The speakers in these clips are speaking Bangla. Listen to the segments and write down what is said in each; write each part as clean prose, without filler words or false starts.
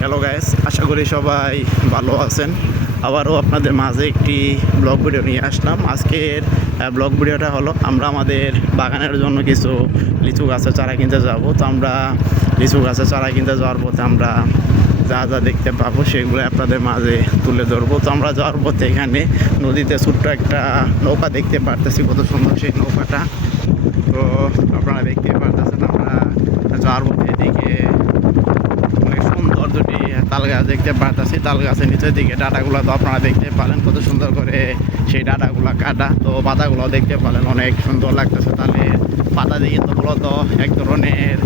হ্যালো গাইস, আশা করি সবাই ভালো আছেন। আবারও আপনাদের মাঝে একটি ব্লগ ভিডিও নিয়ে আসলাম। আজকের ব্লগ ভিডিওটা হলো আমরা আমাদের বাগানের জন্য কিছু লিচু গাছের চারা কিনতে যাব। তো আমরা লিচু গাছের চারা কিনতে যাওয়ার পথে আমরা যা যা দেখতে পাবো সেগুলো আপনাদের মাঝে তুলে ধরবো। তো আমরা যাওয়ার পথে এখানে নদীতে ছোট্ট একটা নৌকা দেখতে পারতেছি, কত সুন্দর সেই নৌকাটা। তো আপনারা দেখতে পারতেছেন আমরা যাওয়ার পথে এদিকে অনেক সুন্দর দুটি তাল গাছ দেখতে পারতেছি। তাল গাছের নিচের দিকে ডাটাগুলো তো আপনারা দেখতে পারেন কত সুন্দর করে সেই ডাটাগুলো কাটা। তো পাতাগুলো দেখতে পারেন অনেক সুন্দর লাগতেছে। তাহলে পাতা দিয়ে কিন্তু মূলত এক ধরনের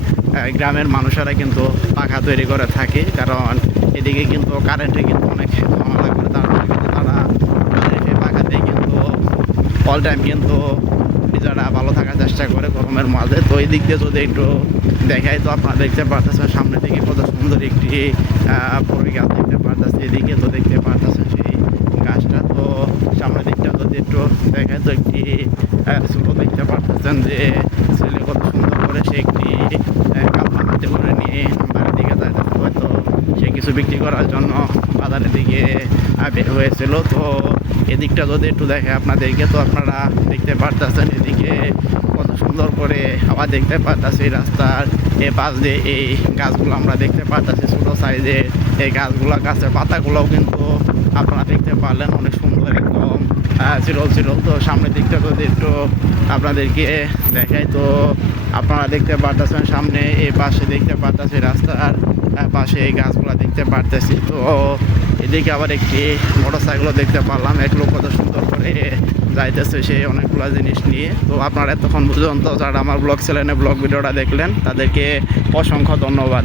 গ্রামের মানুষেরা কিন্তু পাখা তৈরি করে থাকে, কারণ এদিকে কিন্তু কারেন্টে কিন্তু অনেক ঝামেলা করে। তারা তাদের সেই পাখা দিয়ে কিন্তু অল টাইম কিন্তু নিজেরা ভালো থাকার চেষ্টা করে গরমের মাঝে। তো এই দিক দিয়ে যদি একটু দেখাই, তো আপনারা দেখতে পারতেছেন সামনের দিকে কত সুন্দর একটি বড় গাছ দেখতে পারতেছে। এদিকে তো দেখতে পারতেছেন সেই গাছটা। তো সামনের দিকটা যদি একটু দেখায়, তো একটি ছোটো দেখতে পারতেছেন যে ছেলে কত সুন্দর করে সে একটি কাপড় হাতে করে নিয়ে বাড়ির দিকে যাইতেছে। হয়তো সে কিছু বিক্রি করার জন্য বাজারের দিকে বের হয়েছিল। তো এদিকটা যদি একটু দেখে আপনাদেরকে, তো আপনারা দেখতে পারতেছেন এদিকে কত সুন্দর করে আবার দেখতে পারতেছি রাস্তার এ পাশ দিয়ে এই গাছগুলো আমরা দেখতে পারতেছি। ছোটো সাইজের এই গাছগুলো, গাছের পাতাগুলোও কিন্তু আপনারা দেখতে পারলেন অনেক সুন্দর একদম চিরল চিরল। তো সামনের দিকটা যদি একটু আপনাদেরকে দেখাই, তো আপনারা দেখতে পারতেছেন সামনে এই পাশে দেখতে পারতেছি রাস্তার পাশে এই গাছগুলো দেখতে পারতেছি। তো এদিকে আবার একটি মোটরসাইকেলও দেখতে পারলাম, এক লোক কত সুন্দর করে যাইতেছে সেই অনেকগুলো জিনিস নিয়ে। তো আপনারা এতক্ষণ পর্যন্ত যারা আমার ব্লগ চ্যানেলে ব্লগ ভিডিওটা দেখলেন তাদেরকে অসংখ্য ধন্যবাদ।